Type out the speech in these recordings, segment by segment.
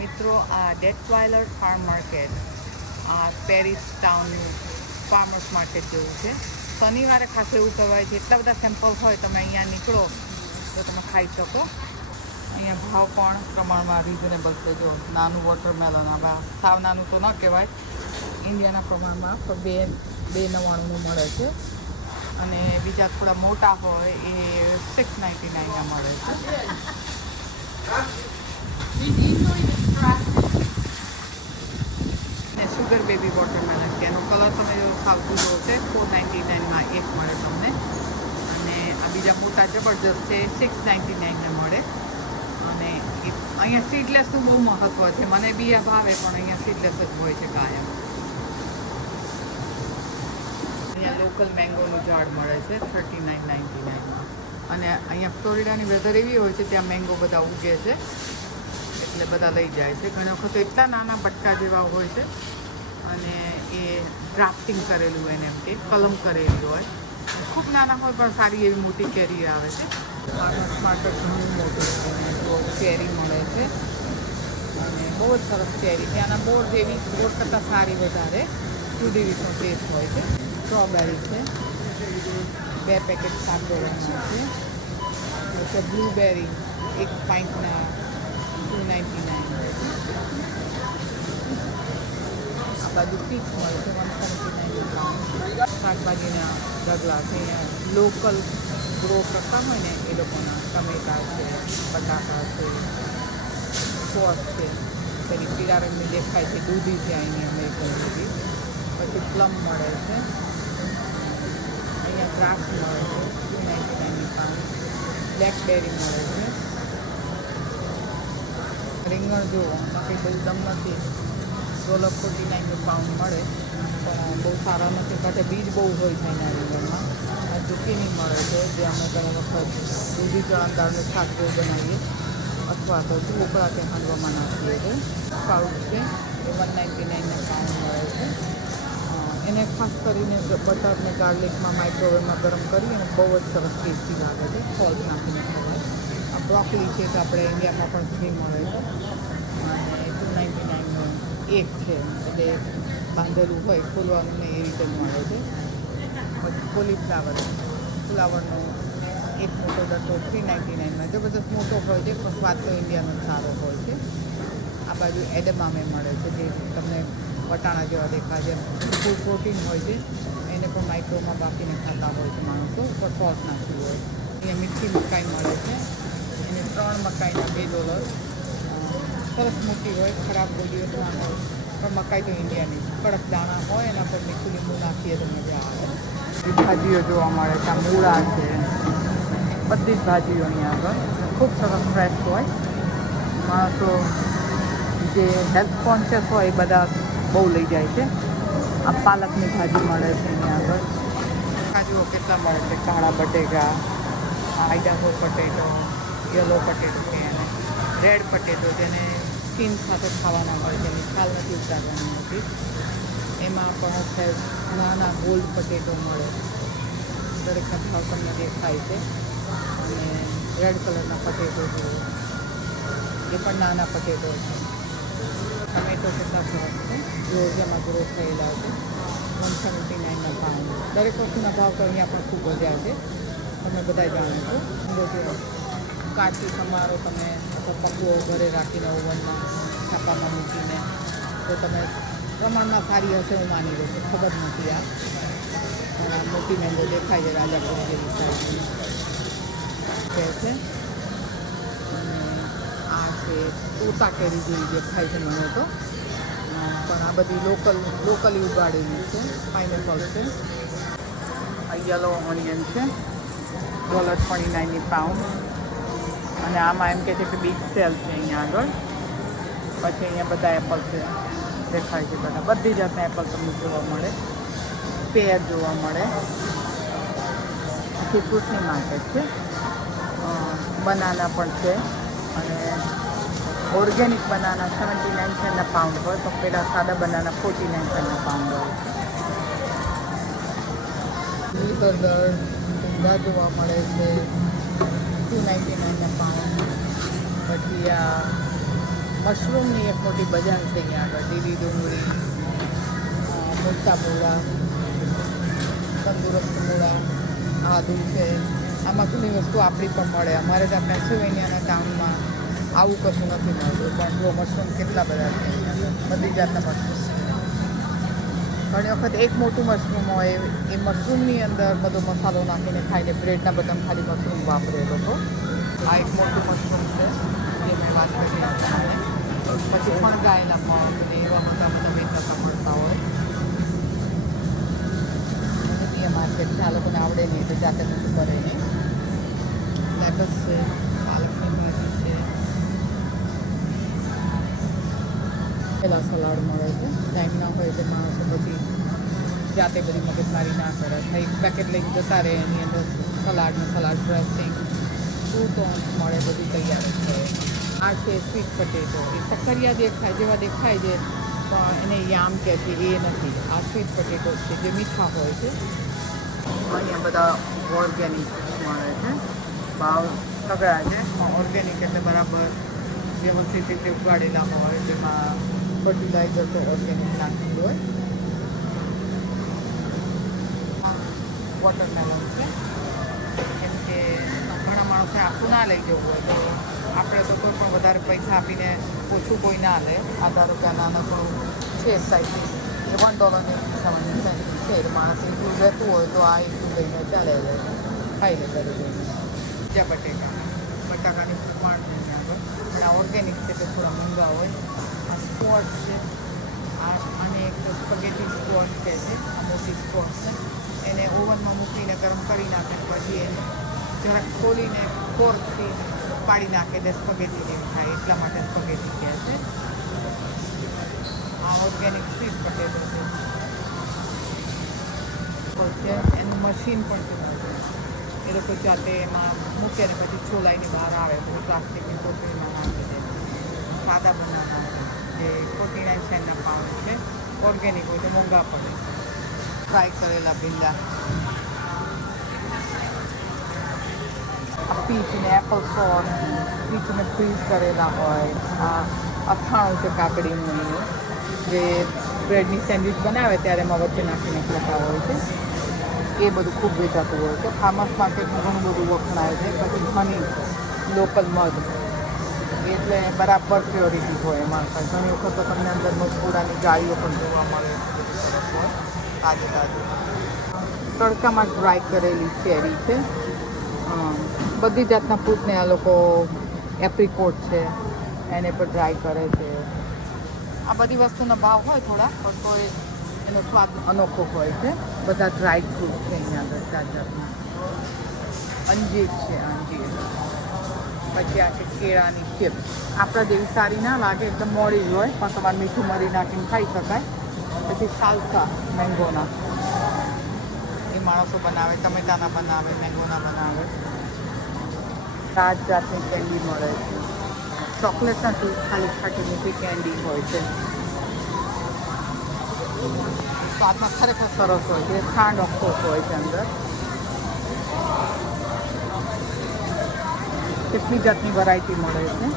મિત્રો આ ડેટવાઇલર farm market આ પેરિસ ટાઉનનું ફાર્મર્સ માર્કેટ જેવું છે. શનિવારે ખાસ એવું કહેવાય છે, એટલા બધા સેમ્પલ હોય તમે અહીંયા નીકળો તો તમે ખાઈ શકો. અહીંયા ભાવ પણ પ્રમાણમાં રિઝનેબલ છે. જો નાનું વોટરમેલન, આમાં સાવ નાનું તો ન કહેવાય, ઇન્ડિયાના પ્રમાણમાં પણ 2.99 મળે છે. અને બીજા થોડા મોટા હોય એ 6.99 મળે છે. ને શુગર બેબી વોટરમેલન કે એનો કલર તમે જો સાવ જુદો છે, 4.99 એક મળે તમને. અને આ બીજા મોટા જબરજસ્ત છે, 6.99 મળે. અને અહીંયા સીડલેસનું બહુ મહત્ત્વ છે. મને બી આ ભાવે પણ અહીંયા સીડલેસ જ હોય છે કાયમ. અહીંયા લોકલ મેંગોનું ઝાડ મળે છે 39.99. અને અહીંયા ફ્લોરિડાની વેધર એવી હોય છે, ત્યાં મેંગો બધા ઉગે છે એટલે બધા લઈ જાય છે. ઘણી વખત એટલા નાના બટકા જેવા હોય છે અને એ ડ્રાફ્ટિંગ કરેલું હોય ને, એમ કે કલમ કરેલી હોય, ખૂબ નાના હોય પણ સારી એવી મોટી કેરી આવે છે. ફાર્મર્સ માર્કેટ ઘણું મોટું છે. તો કેરી મળે છે અને બહુ જ સરસ કેરી. ત્યાંના બોર જેવી, બોર કરતાં સારી વધારે જુદી રીતનો ટેસ્ટ હોય છે. સ્ટ્રોબેરી છે, 2 પેકેટ $7 છે. પછી બ્લુબેરી 1 પાઇન્ટના $2.99. આ બાજુ પીચ મળે છે 179. શાકભાજીના ઢગલા છે. અહીંયા લોકલ ગ્રો કરતા હોય ને એ લોકોના ટમેટા છે, બટાકા છે, સોસ છે, તેની પીળા રંગની દેખાય છે, દૂધી છે અહીંની અમેરિકન દૂધી. પછી પ્લમ મળે છે. અહીંયા દ્રાક્ષ મળે છે 2.99 પાઉન્ડ. બ્લેકબેરી મળે છે. રીંગણ જુઓ, આમાં કંઈ બહુ દમ નથી, $1.49 પાઉન્ડ મળે, પણ બહુ સારા નથી, કારણ કે બીજ બહુ હોય છે એના રીંગણમાં. આ ઝુકીની મળે છે, જે અમે ઘણી વખત દૂધી ચણા દાળનું શાક જેવું બનાવીએ અથવા તો ઢોકળા કે હાંડવામાં નાખીએ છીએ. સ્પ્રાઉટ છે એ $1.99 પાઉન્ડ મળે છે. એને ખાસ કરીને બટર ને ગાર્લિકમાં માઇક્રોવેવમાં ગરમ કરી અને બહુ જ સરસ ટેસ્ટી લાગે છે. સોલ્ટ નાખીને ખવાય. આ બ્રોકલી છે તો આપણે ઇન્ડિયામાં પણ ફ્રી મળે છે અને $2.99 એક છે, એટલે બાંધેલું હોય, ખોલવાનું ને એ રીતે મળે છે. પછી કોલીફ્લાવરનો એક મોટો ડટ્ટો $3.99 જબરદસ્ત મોટો હોય છે, પણ સ્વાદ તો ઇન્ડિયાનો સારો હોય છે. આ બાજુ એડમામે મળે છે, જે તમને વટાણા જેવા દેખાય છે, ફૂલ પ્રોટીન હોય છે. એને પણ માઇક્રોમાં બાફીને ખાતા હોય છે માણસો, ઉપર સોસ નાખ્યું હોય. અહીંયા મીઠી મકાઈ મળે છે, એને 3 મકાઈના $2. સરસ મોટી હોય, ખરાબ કોઈ દિવસ ના હોય, પણ મકાઈ તો ઇન્ડિયાની કડક દાણા હોય, એના પર મીઠું લીંબુ નાખીએ તો મજા આવે. ભાજીઓ જોવા મળે છે. આ મૂળા છે, બધી જ ભાજીઓ અહીંયા આગળ ખૂબ સરસ ફ્રેશ હોય. માણસો જે હેલ્થ કોન્શિયસ હોય એ બધા બહુ લઈ જાય છે. આ પાલકની ભાજી મળે છે અહીંયા આગળ. ભાજીઓ કેટલા મળે છે, કાળા બટેકા, આઈડાહો પટેટો, યલો પટેટો કે એને રેડ પટેટો, જેને સ્કીન સાથે ખાવાના હોય, જેની છાલ નથી ઉતારવાની હોતી. એમાં પણ સહેજ નાના ગોલ્ડ પટેટો મળે. દરેકના ભાવ તમને દેખાય છે. અને રેડ કલરના પટેટો જુઓ, એ પણ નાના પટેટો છે. ટમેટો કેટલા સરસ છે, જોર્જિયામાં ગ્રો થયેલા છે, $179 પાઉન્ડ. દરેક વસ્તુના ભાવ તો અહીંયા પણ ખૂબ વધ્યા છે, તમે બધા જાણો છો. કાચી તમારો તમે અથવા પકવો ઘરે રાખીને ઓવનમાં છાપામાં મૂકીને, તો તમે પ્રમાણમાં સારી હશે હું માની લઉં છું. ખબર નથી આ, પણ આ મોટી મેંગો દેખાય છે, રાજાપુર જેવી સાઈઝની છે. આ છે તોતા કેરી જેવી દેખાય છે મને તો, પણ આ બધી લોકલી ઉગાડેલી છે. પાઇનેપલ છે. આ યલો ઓનિયન છે, $29 પાઉન્ડ. અને આમાં એમ કહે છે કે બિગ સેલ છે અહીંયા આગળ. પછી અહીંયા બધા એપલ છે દેખાય છે, બધી જાતના એપલ તમને જોવા મળે. પેર જોવા મળે. પછી ફ્રૂટની માર્કેટ છે. બનાના પણ છે, અને ઓર્ગેનિક બનાના 79 સેન્ટના પાઉન્ડ હોય, તો પેલા સાદા બનાના 49 સેન્ટના પાઉન્ડ હોય છે. ઊંધા જોવા મળે છે, $2.99 પાઉન્ડ. પછી આ મશરૂમની એક મોટી બજાર છે અહીંયા આગળ. લીલી ડુંગળી, મોટા મૂળા, તંદુરસ્ત મૂળા, આદુ છે. આમાં ઘણી વસ્તુ આપણી પણ મળે. અમારે ત્યાં પેન્સિલ્વેનિયાના ટાઉનમાં આવું કશું નથી મળતું, પણ જો મશરૂમ કેટલા બધા છે અહીંયા, બધી જાતના મશરૂમ. ઘણી વખત એક મોટું મશરૂમ હોય એ મશરૂમની અંદર બધો મસાલો નાખીને ખાઈને બ્રેડના બદામ ખાલી મશરૂમ વાપરે લોકો. આ એક મોટું મશરૂમ છે જે મેં વાત કરી. પછી ફણગાયેલા હોય અને એવા મોટા બધા વેચાતા મળતા હોય. બધી માર્કેટ છે. આ લોકોને આવડે નહીં એટલે જાતે બધું કરે નહીં. લેટસ છે, પાલકની ભાજી છે, પેલા સલાડ મળે છે. ટાઈમ ના હોય તો માણસો પછી જાતે બધી મગજમારી ના કરે. એક પેકેટ લઈને જતા રહે, એની અંદર સલાડ ડ્રેસિંગ ફ્રૂટ મળે, બધું તૈયાર જ છે. આ છે સ્વીટ પટેટો. એ સક્કરિયા દેખાય જેવા દેખાય છે પણ એને યામ કહે છે એ નથી. આ સ્વીટ પટેટો છે જે મીઠા હોય છે. અહીંયા બધા ઓર્ગેનિક મળે છે. ભાવ તગડા છે. ઓર્ગેનિક એટલે બરાબર વ્યવસ્થિત રીતે ઉગાડેલા હોય, જેમાં ફર્ટિલાઇઝર તો ઓર્ગેનિક નાખેલું હોય. વોટરમેલન છે. કેમ કે ઘણા માણસોને આખું ના લઈ જવું હોય તો આપણે તો કોઈ પણ વધારે પૈસા આપીને ઓછું કોઈ ના લે. આ ધારો કે નાનકડું છે સાઈઝ એ $1.70 છે. માણસ એટલું રહેતું હોય તો આ એટલું લઈને ચાલે જાય, ખાઈ લે કરી લઈને. બીજા બટાકાની પ્રમાણ નહીં આગળ, પણ આ ઓર્ગેનિક છે તે થોડા મોંઘા હોય. આ સ્કોટ છે. આને એક સ્પગેટી સ્કોટ કહે છે. આ મોટી સ્કોટ છે. એને ઓવનમાં મૂકીને ગરમ કરી નાખે, પછી એને જરાક ખોલીને ફોર્કથી પાડી નાખે એટલે સ્પગેટી જેવું થાય, એટલા માટે સ્પગેટી કહે છે. આ ઓર્ગેનિક સ્વીટ પટેટો છે. એનું મશીન પણ છે. એ લોકો જાતે એમાં મૂકે ને પછી છોલાઈને બહાર આવે, પછી પ્લાસ્ટિકની કોથળીમાં નાખી દે. સાદા બનાના જે 49 સેન્ટના પાઉન્ડ છે. ઓર્ગેનિક હોય તો મોંઘા પડે. ફ્રાય કરેલા ભીંડા, આ પીચ ને એપલ સોસ, પીચને ફ્રીઝ કરેલા હોય. આ અથાણું છે કાકડીનું, જે બ્રેડની સેન્ડવિચ બનાવે ત્યારે એમાં વચ્ચે નાખીને ખાતા હોય છે. એ બધું ખૂબ વેચાતું હોય છે. ફાર્મર્સ માર્કેટમાં ઘણું બધું વખણાય છે. પછી હની, લોકલ મધ, એટલે બરાબર પ્યોરિટી હોય એમાં. ઘણી વખત તો તમને અંદર મધપુડાની ગાળીઓ પણ જોવા મળે. સરસ હોય, તાજે તાજું. તડકામાં ડ્રાય કરેલી ચેરી છે. બધી જાતના ફ્રૂટને આ લોકો, એપ્રિકોટ છે એને પણ ડ્રાય કરે છે. આ બધી વસ્તુના ભાવ હોય થોડા, પણ તો એનો સ્વાદ અનોખો હોય છે. બધા ડ્રાઈડ ફ્રૂટ છે અહીંયા આગળ જાત જાતના. અંજીર છે, અંજીર. પછી આ છે કેળાની ચિપ્સ. આપણા જેવી સારી ના લાગે, એકદમ મોડી જ હોય, પણ તમારે મીઠું મરી નાખીને ખાઈ શકાય. પછી સાલ્સા મેંગોના, એ માણસો બનાવે, ટમેટાના બનાવે, મેંગોના બનાવે. જાત જાતની કેન્ડી મળે છે. ચોકલેટ નથી, ખાલી ખાટી મીઠી કેન્ડી હોય છે. સ્વાદમાં ખરેખર સરસ હોય છે. ખાંડ અફસોસ હોય છે અંદર. કેટલી જાતની વેરાયટી મળે છે.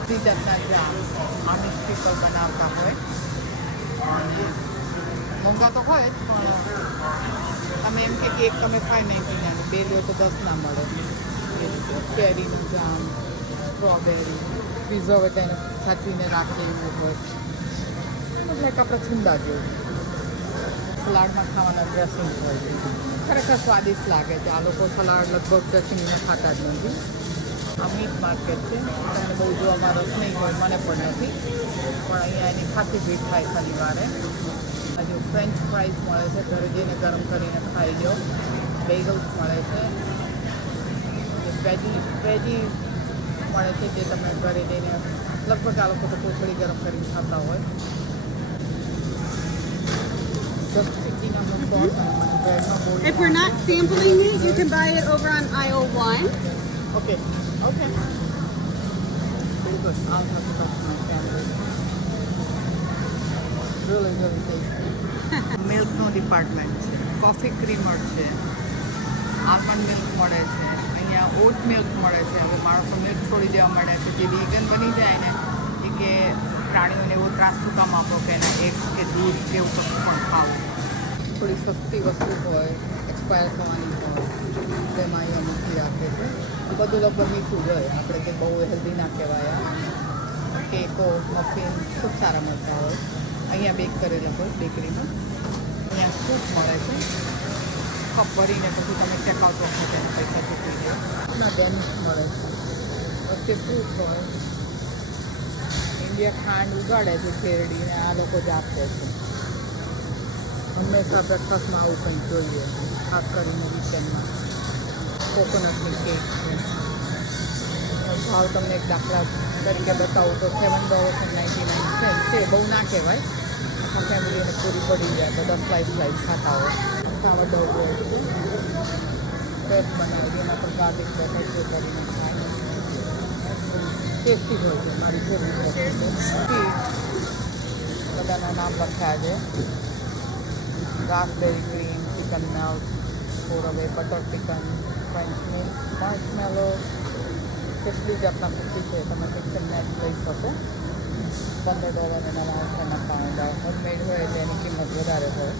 બધી જાતના જામ આમિષ પીપલ બનાવતા હોય. મોંઘા તો હોય જ, પણ તમે એમ કે એક તમે 5.99, 2 લો તો 10 ના મળે. કેરીનું જામ, સ્ટ્રોબેરી, પ્રિઝર્વેટિવ એને સાચવીને રાખેલું હોય. લાઈક આપણે છુંદા જેવું. સલાડમાં ખાવાના ડ્રેસિંગ હોય છે. ખરેખર સ્વાદિષ્ટ લાગે છે. આ લોકો સલાડ લગભગ ડ્રેસિંગને ખાતા જ નથી. આ મીટ માર્કેટ છે. તમને બહુ જોવામાં રસ નહીં હોય, મને પણ નથી, પણ અહીંયા એની ખાસી ભીડ થાય શનિવારે. હજુ ફ્રેન્ચ ફ્રાઈઝ મળે છે, ઘરે જઈને ગરમ કરીને ખાઈ લો. બેગલ્સ મળે છે. વેજી મળે છે, જે તમે ઘરે જઈને લગભગ આ લોકો તો કોથળી ગરમ કરીને ખાતા હોય. If we're not sampling it, you can buy it over on aisle 1. Okay. Okay. Very good. I'll have to talk to my family. Really, really tasty. મિલ્કનો ડિપાર્ટમેન્ટ છે. કોફી ક્રીમર છે. આલમંડ મિલ્ક મળે છે, અહીંયા ઓટ milk મળે છે. હવે માણસો મિલ્ક છોડી દેવા માંડ્યા છે. જે વીગન બની જાય ને એ કે પ્રાણીઓને એવો ત્રાસ શું કામ આપો કે એના એગ્સ કે દૂધ કે એવું કશું પણ ખાવું. થોડી સસ્તી વસ્તુ હોય, એક્સપાયર થવાની હોય, તેમાં અહીંયા મૂકી આપે છે. બધું લગભગ મીઠું જ હોય, આપણે કે બહુ હેલ્ધી ના કહેવાય. કેકો, મફિન ખૂબ સારા મળતા હોય. અહીંયા બેક કરેલા હોય બેકરીમાં. અહીંયા સૂપ મળે છે, કપ ભરીને પછી તમે ચેકઆઉટ વખતે તેના પૈસા ચૂકવી દે. ના ડેનિશ મળે છે, વચ્ચે ફ્રૂટ હોય. ઇન્ડિયા ખાંડ ઉગાડે છે શેરડીને, આ લોકો જ આપે છે. હંમેશા બ્રેકફાસ્ટમાં આવું કંઈક જોઈએ, ખાસ કરીને વીકેન્ડમાં. કોકોનટની કેક છે. ભાવ તમને એક દાખલા તરીકે બતાવું તો $7.99 છે. બહુ ના કહેવાય, આખા ફેમિલીને પૂરી પડી જાય. બધા સ્લાઇસ ખાતા હોય. સાવરડો બ્રેડ છે, ફ્રેશ બનાવી એના પર ગાર્લિક પેપર છે કરીને ખાય. ટેસ્ટી હોય છે, મારી ફેવરિટ વસ્તુ છે. બધાના નામ લખ્યા છે. રાસબેરી ક્રીમ, ચિકન મેલ્ટ, હવે બટર ચિકન, ફ્રેન્ચ મિલ્ક, માર્શમેલો. કેટલી જાતના કુકી છે, તમે સેક્શન મેચ લઈ શકો. $15.99 પાઉન્ડ. હોમમેડ હોય એટલે એની કિંમત વધારે હોય.